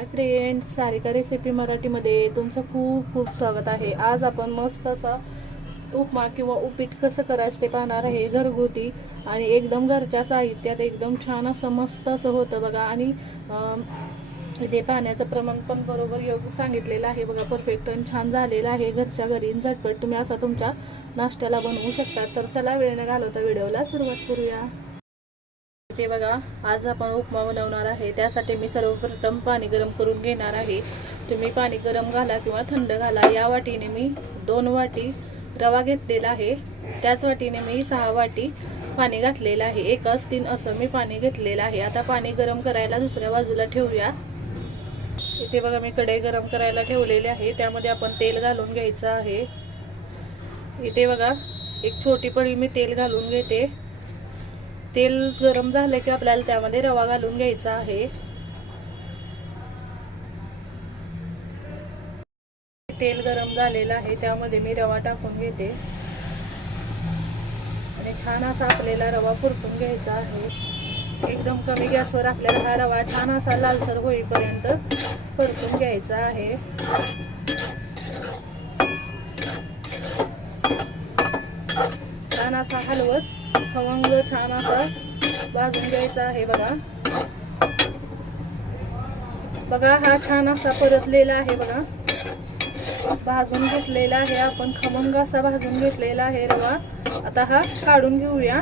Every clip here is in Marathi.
हाय फ्रेंड सारिका रेसिपी मराठीमध्ये तुमचं खूप खूप स्वागत आहे. आज आपण मस्त असा उपमा किंवा उपीट कसं करायचं ते पाहणार आहे घरगुती. आणि एकदम घरच्या साहित्यात एकदम छान असं मस्त असं होतं बघा. आणि इथे पाण्याचं प्रमाण पण बरोबर योग्य सांगितलेलं आहे बघा. परफेक्ट आणि छान झालेलं आहे घरच्या घरी. झटपट तुम्ही असा तुमच्या नाश्त्याला बनवू शकता. तर चला वेळ न घालवता व्हिडिओला. सुरुवात करूया. ते बघा आज आपण उपमा बनवणार आहे. त्यासाठी मी सर्वप्रथम पाणी गरम करून घेणार आहे. तुम्ही पाणी गरम घाला किंवा थंड घाला. या वाटीने मी दोन वाटी रवा घेतलेला आहे. त्याच वाटीने मी सहा वाटी पाणी घातलेलं आहे. एकच तीन असं मी पाणी घेतलेलं आहे. आता पाणी गरम करायला दुसऱ्या बाजूला ठेवूया. इथे बघा मी कढई गरम करायला ठेवलेली आहे. त्यामध्ये आपण तेल घालून घ्यायचं आहे. इथे बघा एक छोटी पळी मी तेल घालून घेते. तेल गरम झालं की आपल्याला त्यामध्ये रवा घालून घ्यायचा आहे. तेल गरम झालेलं आहे त्यामध्ये मी रवा टाकून घेते. आणि छान असा आपल्याला रवा पुरतून घ्यायचा आहे. एकदम कमी गॅसवर आपल्याला हा रवा छान असा लालसर होईपर्यंत परतून घ्यायचा आहे. छान असा हलवत खमंग छान असा भाजून घ्यायचा आहे बघा. बघा हा छान असा परतलेला आहे बघा. भाजून घेतलेला आहे आपण खमंग असा भाजून घेतलेला आहे रवा. आता हा काढून घेऊया.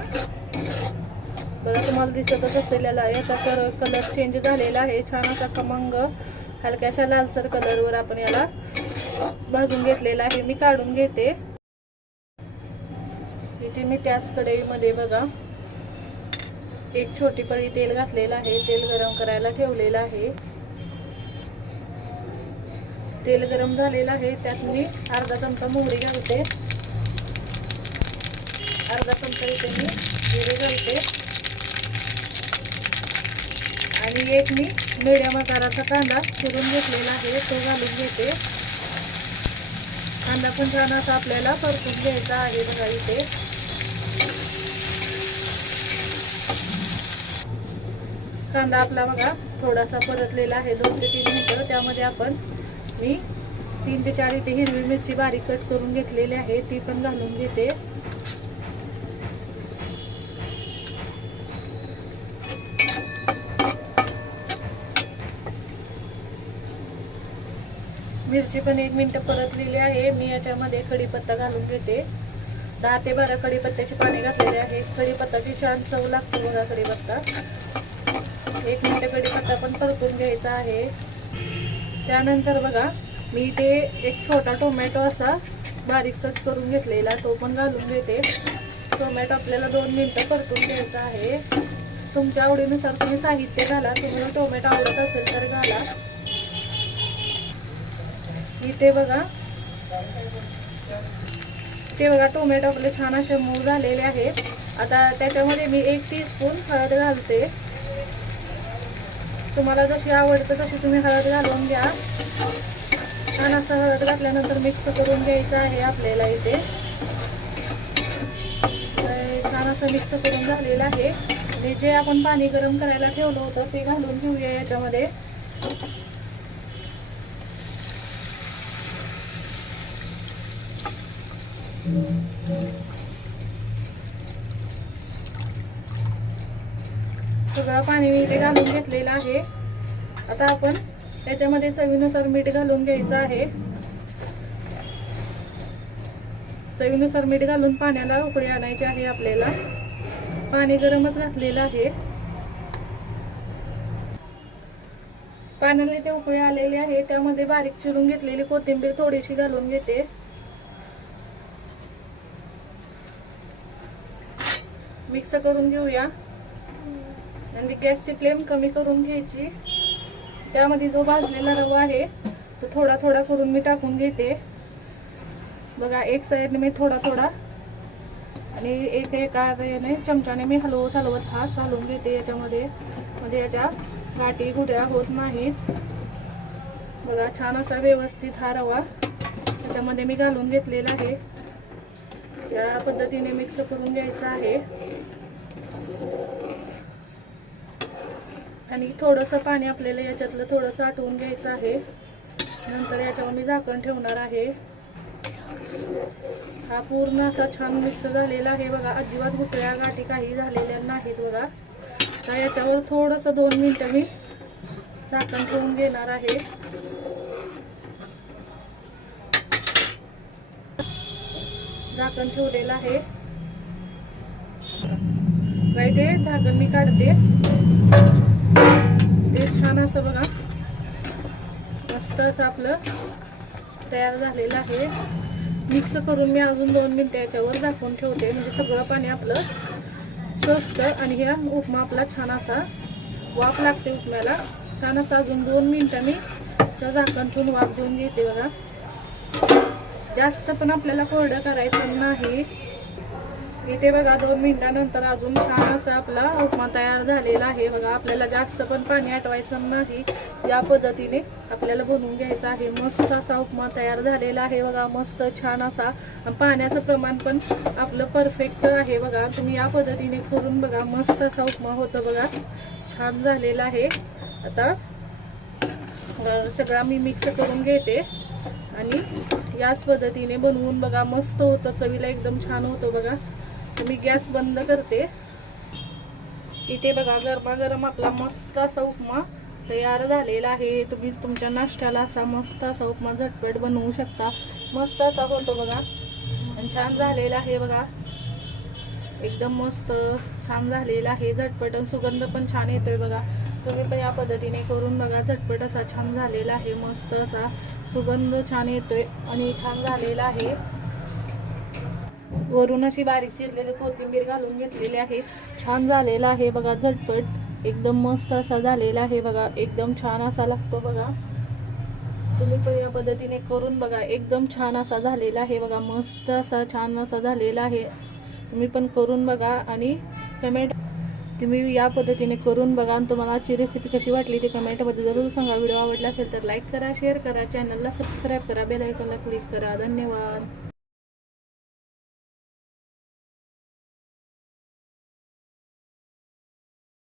बघा तुम्हाला दिसतच असलेला आहे याचा तर कलर चेंज झालेला आहे. छान असा खमंग हलक्याशा लालसर कलरवर आपण याला भाजून घेतलेला आहे. मी काढून घेते. इथे मी त्याच कढईमध्ये बघा एक छोटी पळी तेल घातलेलं आहे तेल गरम करायला ठेवलेलं आहे. तेल गरम झालेलं आहे त्यात मी अर्धा चमचा मोहरी घालते. अर्धा चमचा इथे मी जिरे घालते. आणि एक मी मिडियम आकाराचा कांदा चिरून घेतलेला आहे तो घालून घेते. कांदा पण छान असा आपल्याला परतून घ्यायचा आहे बघा इथे. कांदा आपला बघा थोडासा परतलेला आहे दोन ते तीन मिनिटं. त्यामध्ये आपण मी तीन ते चार इथे हिरवी मिरची बारीक कट करून घेतलेली आहे ती पण घालून घेते. मिरची पण एक मिनिट परतलेली आहे मी याच्यामध्ये कढीपत्ता घालून घेते. दहा ते बारा कढीपत्त्याचे पाणी घातलेले आहे कढीपत्ताची छान चव लागते बघा कढीपत्ता. एक मिनिट कढीपत्ता पण परतून घ्यायचा आहे. त्यानंतर बघा मी ते एक छोटा टोमॅटो असा बारीक कट करून घेतलेला तो पण घालून घेते. टोमॅटो आपल्याला दोन मिनटं परतून घ्यायचा आहे. तुमच्या आवडीनुसार तुम्ही साहित्य घाला तुम्हाला टोमॅटो आवडत असेल तर घाला. इथे बघा ते बघा टोमॅटो आपले छान असे मऊ झालेले आहेत. आता त्याच्यामध्ये मी एक टी स्पून हळद घालते. तुम्हाला जशी आवडतं तशी तुम्ही हळद घालून घ्या. छान असं हळद घातल्यानंतर मिक्स करून घ्यायचं आहे आपल्याला इथे. छान असं मिक्स करून झालेलं आहे. आणि जे आपण पाणी गरम करायला ठेवलं होतं ते घालून घेऊया याच्यामध्ये. सगळं पाणी मी इथे घालून घेतलेलं आहे. आता आपण त्याच्यामध्ये चवीनुसार मीठ घालून घ्यायचं आहे. चवीनुसार मीठ घालून पाण्याला उकळी आणायची आहे आपल्याला. पाणी गरमच घातलेलं आहे. पाण्याला इथे उकळी आलेली आहे. त्यामध्ये बारीक चिरून घेतलेली कोथिंबीर थोडीशी घालून घेते. मिक्स करून घेऊया. आणि गॅसची फ्लेम कमी करून घ्यायची. त्यामध्ये जो भाजलेला रवा आहे तो थोडा थोडा करून मी टाकून घेते. बघा एक साईडने मी थोडा थोडा आणि एक एका याने चमच्याने मी हलवत हलवत हात घालून घेते याच्यामध्ये. म्हणजे याच्या गाठी गुड्या होत नाहीत. बघा छान असा व्यवस्थित हा रवा त्याच्यामध्ये मी घालून घेतलेला आहे. या पद्धतीने मिक्स करून घ्यायचा आहे. आणि थोडंसं पाणी आपल्याला याच्यातलं थोडंसं आटवून घ्यायचं आहे. नंतर याच्यावर मी झाकण ठेवणार आहे. हा पूर्ण असा छान मिक्स झालेला आहे बघा. अजिबात गुटळ्या गाठी काही झालेल्या नाहीत बघा. तर याच्यावर थोडंसं दोन मिनटं मी झाकण ठेवून घेणार आहे. झाकण ठेवलेलं आहे. काय ते? झाकण मी काढते. ते छान असं बघा. मस्त असं आपलं तयार झालेलं आहे. मिक्स करून मी अजून दोन मिनटं याच्यावर झाकून ठेवते. म्हणजे सगळं पाणी आपलं शोषतं आणि ह्या उपमा आपला छान असा वाफ लागते उपम्याला. छान असा अजून दोन मिनटं मी झाकण ठेवून वाफ देऊन घेते बघा. जास्त पण आपल्याला कोरडं करायचं नाही. इथे बघा दोन मिनिटानंतर अजून छान असा आपला उपमा तयार झालेला आहे. बघा आपल्याला जास्त पण पाणी आटवायचं नाही. या पद्धतीने आपल्याला बनवून घ्यायचं आहे. मस्त असा उपमा तयार झालेला आहे. बघा मस्त छान असा. पाण्याचं प्रमाण पण आपलं परफेक्ट आहे. बघा तुम्ही या पद्धतीने करून बघा मस्त असा उपमा होतो बघा. छान झालेला आहे. आता सगळा मी मिक्स करून घेते. आणि याच पद्धतीने बनवून बघा मस्त होतं. चवीला एकदम छान होतं बघा. मी गॅस बंद करते. इथे बघा गरमागरम आपला मस्त असा उपमा तयार झालेला आहे. तुम्ही तुमच्या नाश्त्याला असा मस्त असा उपमा झटपट बनवू शकता. मस्त असा होतो बघा. छान झालेला आहे बघा. एकदम मस्त छान झालेला आहे. झटपट आणि सुगंध पण छान येतोय बघा. तुम्ही पण या पद्धतीने करून बघा. झटपट असा छान झालेला आहे. मस्त असा सुगंध छान येतोय आणि छान झालेला आहे. वरून अशी बारीक चिरलेली कोथिंबीर घालून घेतलेली आहे. छान झालेला आहे बघा झटपट. एकदम मस्त असा झालेला आहे बघा. एकदम छान असा लागतो बघा. तुम्ही पण या पद्धतीने करून बघा. एकदम छान असा झालेला आहे बघा. मस्त असा छान असा झालेला आहे. तुम्ही पण करून बघा आणि कमेंट तुम्ही या पद्धतीने करून बघा आणि तुम्हाला आजची रेसिपी कशी वाटली ते कमेंटमध्ये जरूर सांगा. व्हिडिओ आवडला असेल तर लाईक करा शेअर करा चॅनलला सबस्क्राईब करा बेल आयकॉनला क्लिक करा. धन्यवाद.